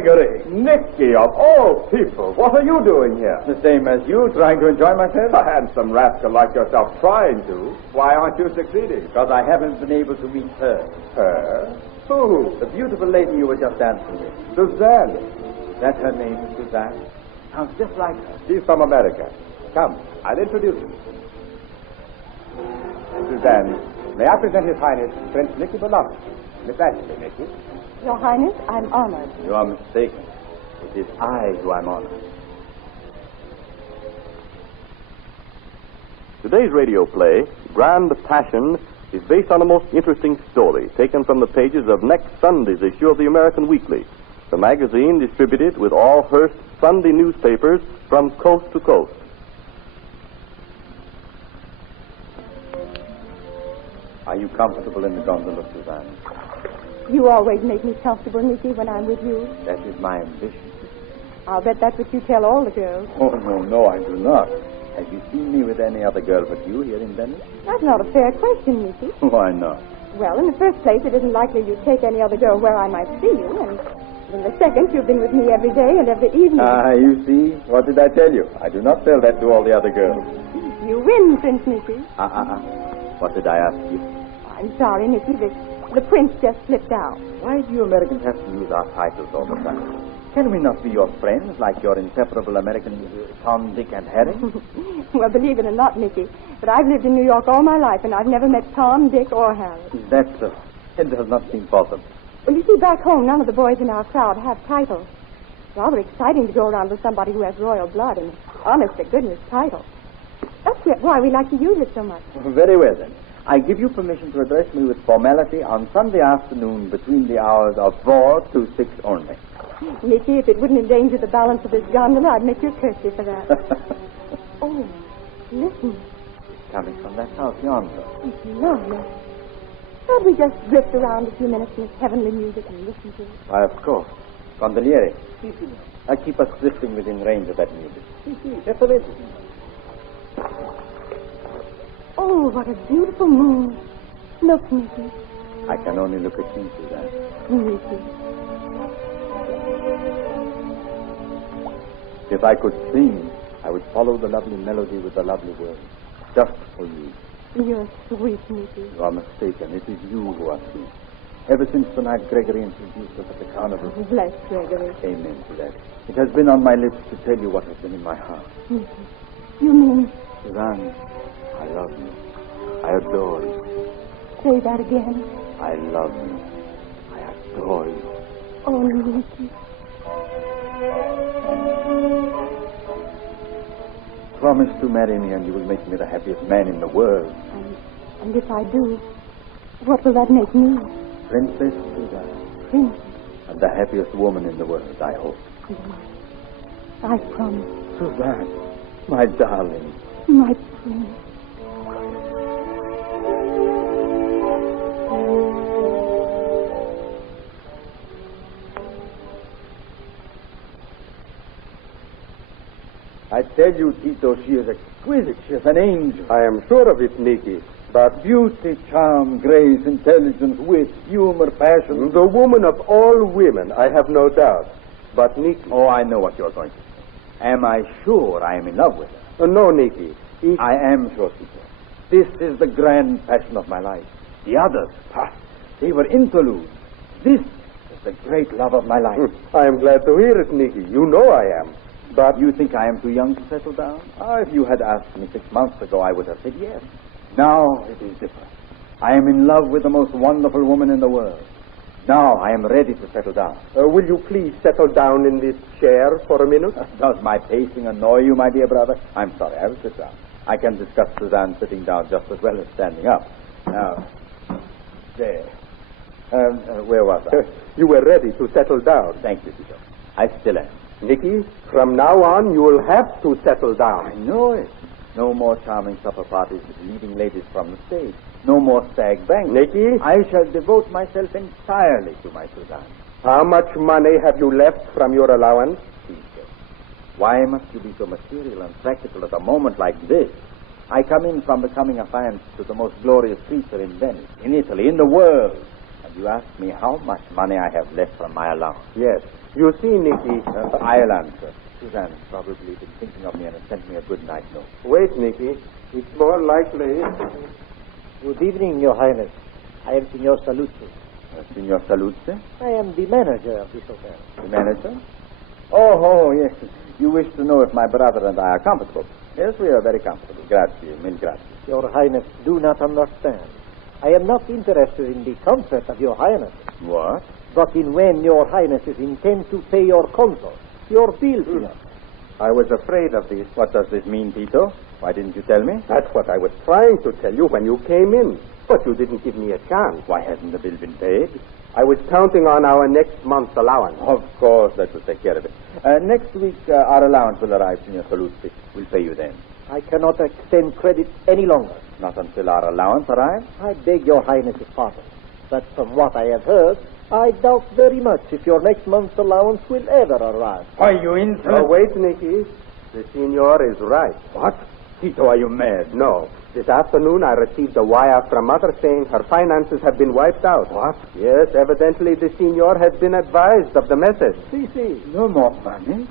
Gregory. Nicky, of all people, what are you doing here? The same as you, trying to enjoy myself? A handsome rascal like yourself trying to. Why aren't you succeeding? Because I haven't been able to meet her. Her? Who? The beautiful lady you were just dancing with. Suzanne. That's her name, Suzanne. Sounds just like her. She's from America. Come, I'll introduce you. Suzanne, may I present His Highness Prince Nicky Beloved? Miss Ashley, Nicky. Your Highness, I'm honored. You are mistaken. It is I who am honored. Today's radio play, Grand Passion, is based on a most interesting story taken from the pages of next Sunday's issue of the American Weekly, the magazine distributed with all Hearst Sunday newspapers from coast to coast. Are you comfortable in the gondola, Suzanne? You always make me comfortable, Nicky, when I'm with you. That is my ambition. I'll bet that's what you tell all the girls. Oh, no, I do not. Have you seen me with any other girl but you here in Venice? That's not a fair question, Nicky. Why not? Well, in the first place, it isn't likely you'd take any other girl where I might see you, and in the second, you've been with me every day and every evening. You see? What did I tell you? I do not tell that to all the other girls. You win, Prince Nicky. What did I ask you? I'm sorry, Nicky, the prince just slipped out. Why do you Americans have to use our titles all the time? Can we not be your friends, like your inseparable Americans, Tom, Dick, and Harry? Well, believe it or not, Nicky, but I've lived in New York all my life, and I've never met Tom, Dick, or Harry. That's so. It does not seem possible. Well, you see, back home, none of the boys in our crowd have titles. It's rather exciting to go around with somebody who has royal blood and honest-to-goodness title. That's why we like to use it so much. Very well, then. I give you permission to address me with formality on Sunday afternoon between the hours of 4 to 6 only. Nicky, if it wouldn't endanger the balance of this gondola, I'd make you a curtsy for that. Oh, listen. Coming from that house yonder. It's lovely. Can't we just drift around a few minutes in this heavenly music and listen to it? Why, of course. Gondoliere. Keep us drifting within range of that music. Oh, what a beautiful moon. Look, Nicky. I can only look at you, Suzanne. Nicky. If I could sing, I would follow the lovely melody with the lovely words. Just for you. You're sweet, Nicky. You are mistaken. It is you who are sweet. Ever since the night Gregory introduced us at the carnival. Bless Gregory. Amen to that. It has been on my lips to tell you what has been in my heart. Nicky, you mean... Suzanne, I love you. I adore you. Say that again. I love you. I adore you. Oh, Nicky. Promise to marry me and you will make me the happiest man in the world. And if I do, what will that make me? Princess Suzanne. Princess. And the happiest woman in the world, I hope. I promise. Suzanne, my darling. My prince. I tell you, Tito, she is exquisite. She is an angel. I am sure of it, Nicky. But beauty, charm, grace, intelligence, wit, humor, passion. The woman of all women, I have no doubt. But, Nicky... Oh, I know what you're going to say. Am I sure I am in love with her? No, Nicky. I am sure, Tito. This is the grand passion of my life. The others, they were interludes. This is the great love of my life. I am glad to hear it, Nicky. You know I am. But you think I am too young to settle down? If you had asked me 6 months ago, I would have said yes. Now it is different. I am in love with the most wonderful woman in the world. Now I am ready to settle down. Will you please settle down in this chair for a minute? Does my pacing annoy you, my dear brother? I'm sorry, I will sit down. I can discuss Suzanne sitting down just as well as standing up. Now, there. Where was I? You were ready to settle down. Thank you, Tito. I still am. Nicky, from now on, you will have to settle down. I know it. No more charming supper parties with leading ladies from the stage. No more stag banks. Nicky? I shall devote myself entirely to my Suzanne. How much money have you left from your allowance? Tito, why must you be so material and practical at a moment like this? I come in from becoming affianced to the most glorious creature in Venice, in Italy, in the world. And You asked me how much money I have left from my allowance. Yes. You see, Nicky. I'll answer. Suzanne probably been thinking of me and has sent me a good night note. Wait, Nicky. It's more likely. Good evening, Your Highness. I am Signor Saluzzi. Signor Saluzzi? I am the manager of this hotel. The manager? Oh, yes. You wish to know if my brother and I are comfortable. Yes, we are very comfortable. Grazie, mille grazie. Your Highness do not understand. I am not interested in the comfort of Your Highness, What? but in when Your Highnesses intend to pay your consul, your bill, Signor. I was afraid of this. What does this mean, Tito? Why didn't you tell me? That's what I was trying to tell you when you came in. But you didn't give me a chance. Why hasn't the bill been paid? I was counting on our next month's allowance. Of course, that will take care of it. Next week, our allowance will arrive, Signor Saluzzi. We'll pay you then. I cannot extend credit any longer. Not until our allowance arrives? I beg Your Highness's pardon. But from what I have heard, I doubt very much if your next month's allowance will ever arrive. Why, you insolent... Oh, wait, Nicky. The senor is right. What? Tito, are you mad? No. This afternoon I received a wire from Mother saying her finances have been wiped out. What? Yes, evidently the senor has been advised of the message. See. No more money?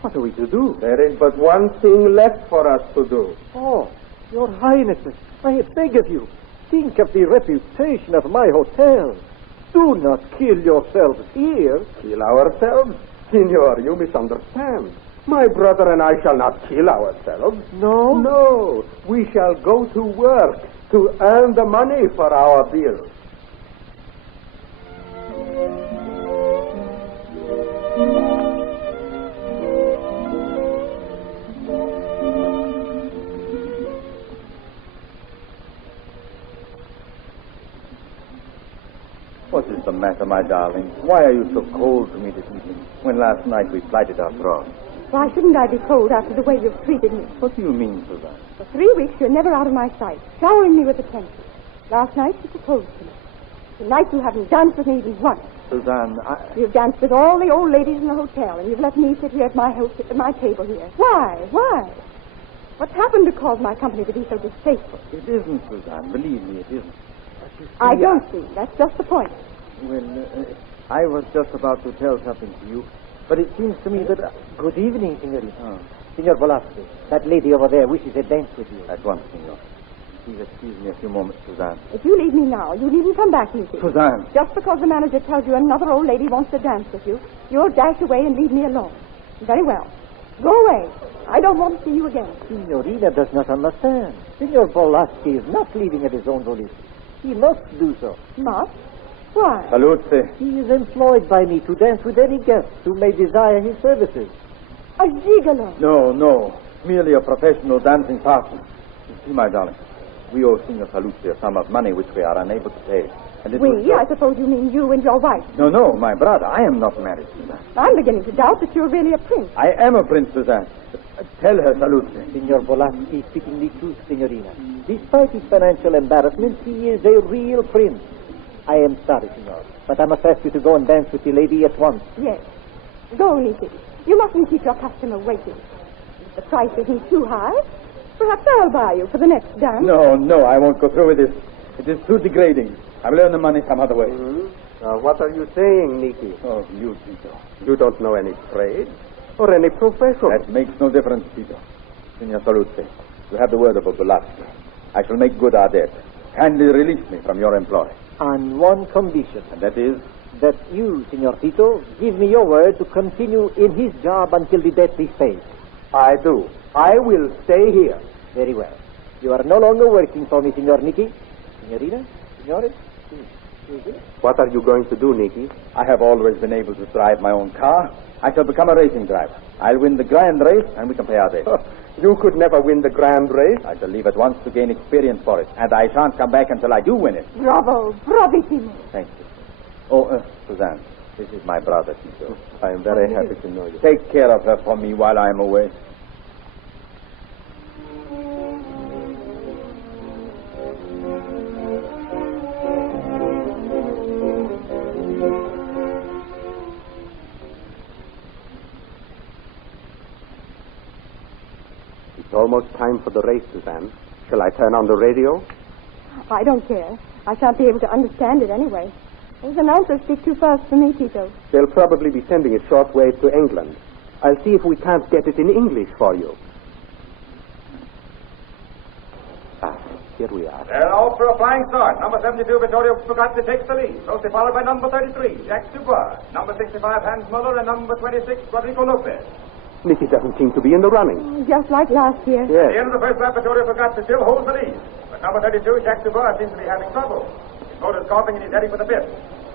What are we to do? There is but one thing left for us to do. Oh, Your Highnesses, I beg of you, think of the reputation of my hotel. Do not kill yourselves here. Kill ourselves? Senor, you misunderstand. My brother and I shall not kill ourselves. No? No. We shall go to work to earn the money for our bill. What is the matter, my darling? Why are you so cold to me this evening, when last night we plighted our troth? Why shouldn't I be cold after the way you've treated me? What do you mean, Suzanne? For 3 weeks, you're never out of my sight, showering me with attention. Last night, you proposed to me. Tonight, you haven't danced with me even once. Suzanne, You've danced with all the old ladies in the hotel, and you've let me sit here at my house, at my table here. Why? What's happened to cause my company to be so distasteful? It isn't, Suzanne. Believe me, it isn't. I don't see. That's just the point. Well, I was just about to tell something to you, but it seems to me that... Good evening, Signorina. Oh, Signor Velasquez, that lady over there wishes a dance with you. at once, Signor. Please excuse me a few moments, Suzanne. If you leave me now, you needn't come back, Lucy. Suzanne! Just because the manager tells you another old lady wants to dance with you, you'll dash away and leave me alone. Very well. Go away. I don't want to see you again. Signorina does not understand. Signor Velasquez is not leaving at his own volition. He must do so. Must? Why? Salute. He is employed by me to dance with any guest who may desire his services. A gigolo. No. Merely a professional dancing partner. You see, my darling, we owe Signor Saluzzi a sum of money which we are unable to pay. And it was I suppose you mean you and your wife. No, my brother. I am not married, Suzanne. I'm beginning to doubt that you're really a prince. I am a prince, Suzanne. Tell her, Saluzzi. Signor Velasquez is speaking the truth, Signorina. Despite his financial embarrassments, he is a real prince. I am sorry, Signor, but I must ask you to go and dance with the lady at once. Yes. Go, Lucy. You mustn't keep your customer waiting. If the price isn't too high, perhaps I'll buy you for the next dance. No, I won't go through with this. It is too degrading. I will earn the money some other way. What are you saying, Nicky? Oh, you, Tito. You don't know any trade or any profession. That makes no difference, Tito. Signor Saluzzi, you have the word of a Velasquez. I shall make good our debt. Kindly release me from your employ. On one condition. And that is? That you, Signor Tito, give me your word to continue in his job until the debt is paid. I do. I will stay here. Very well. You are no longer working for me, Signor Nicky. Signorina? Signore? What are you going to do, Nicky? I have always been able to drive my own car. I shall become a racing driver. I'll win the grand race, and we can pay our debt. You could never win the grand race. I shall leave at once to gain experience for it, and I shan't come back until I do win it. Bravo. Bravissimo. Thank you. Oh, Suzanne, this is my brother, Tito. I am very happy to know you. Take care of her for me while I am away. It's almost time for the race, Suzanne. Shall I turn on the radio? I don't care. I shan't be able to understand it anyway. Those announcers speak too fast for me, Tito. They'll probably be sending it shortwave to England. I'll see if we can't get it in English for you. Here we are. They're out for a flying start. Number 72, Vittorio Fugazzi takes the lead. Closely followed by number 33, Jacques Dubois. Number 65, Hans Muller, and number 26, Rodrigo Lopez. Nicky doesn't seem to be in the running. Just like last year. At the Yes. end of the first lap, Vittorio Fugazzi still holds the lead. But number 32, Jacques Dubois, seems to be having trouble. His motor's coughing and he's heading for the pit.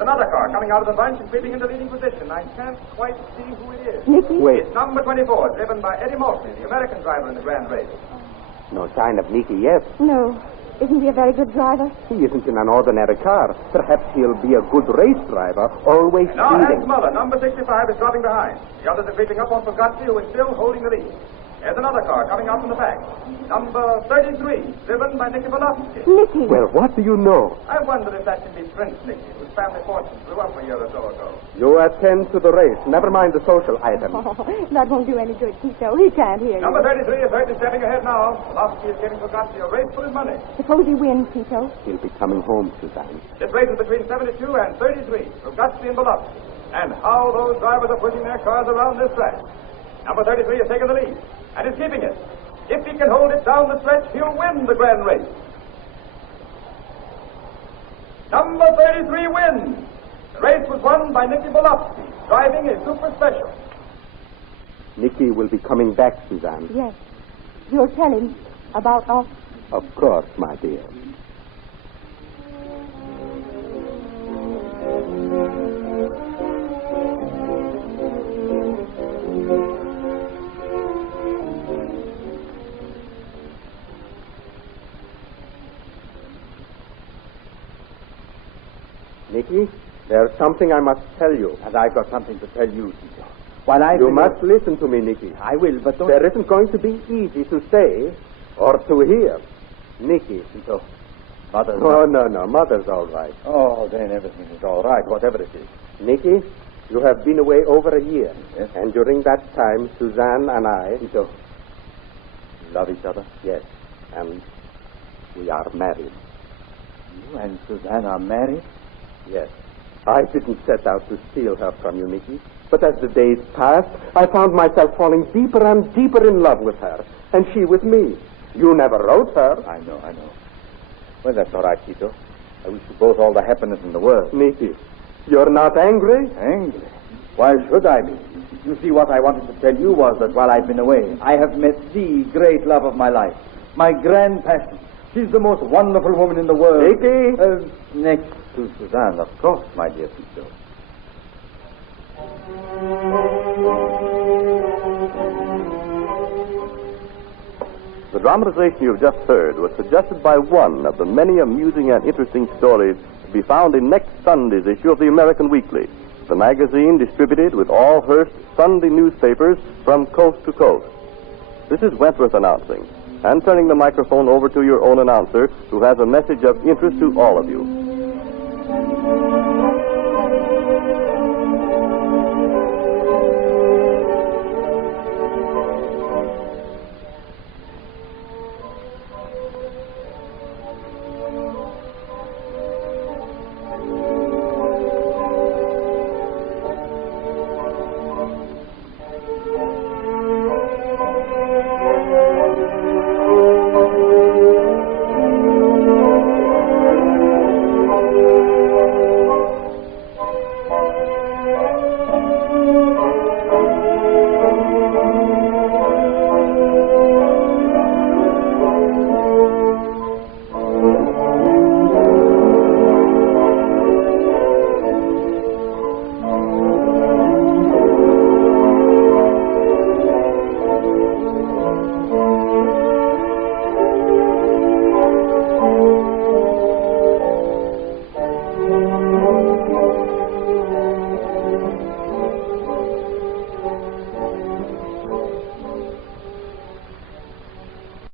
Another car coming out of the bunch and creeping into leading position. I can't quite see who it is. Nicky? Wait. It's number 24, driven by Eddie Mosley, the American driver in the Grand Race. No sign of Nicky yet. No. Isn't he a very good driver? He isn't in an ordinary car. Perhaps he'll be a good race driver, always And now Hans speeding. Muller, number 65, is dropping behind. The others are creeping up on Fugazzi, who is still holding the lead. There's another car coming out from the back. Number 33, driven by Nicky Volofsky. Nicky! Well, what do you know? I wonder if that can be Prince Nicky, whose family fortune blew up a year or so ago. You attend to the race. Never mind the social item. Oh, that won't do any good, Tito. He can't hear Number you. 33 is hurt and stepping ahead now. Volofsky is giving Fugazzi a race for his money. Suppose he wins, Tito. He'll be coming home, Suzanne. This race is between 72 and 33, Fugazzi and Volofsky. And how those drivers are pushing their cars around this track. Number 33 has taken the lead and is keeping it. If he can hold it down the stretch, he'll win the grand race. Number 33 wins. The race was won by Nicky Volofsky, driving a super special. Nicky will be coming back, Suzanne. Yes. You'll tell him about us. Of course, my dear. Nicky, there's something I must tell you. And I've got something to tell you, Tito. While I've You been- must listen to me, Nicky. I will, but don't... There isn't going to be easy to say or to hear. Nicky. Tito, Mother's Oh, no. Mother's all right. Oh, then everything is all right, whatever it is. Nicky, you have been away over a year. Yes. And during that time, Suzanne and I... Tito, you love each other? Yes. And we are married. You and Suzanne are married? Yes. I didn't set out to steal her from you, Nicky. But as the days passed, I found myself falling deeper and deeper in love with her. And she with me. You never wrote her. I know. Well, that's all right, Tito. I wish you both all the happiness in the world. Nicky, you're not angry? Angry? Why should I be? You see, what I wanted to tell you was that while I've been away, I have met the great love of my life. My grand passion. She's the most wonderful woman in the world. Nicky? Next to Suzanne, of course, my dear Tito. The dramatization you've just heard was suggested by one of the many amusing and interesting stories to be found in next Sunday's issue of the American Weekly, the magazine distributed with all Hearst Sunday newspapers from coast to coast. This is Wentworth announcing, and turning the microphone over to your own announcer, who has a message of interest to all of you.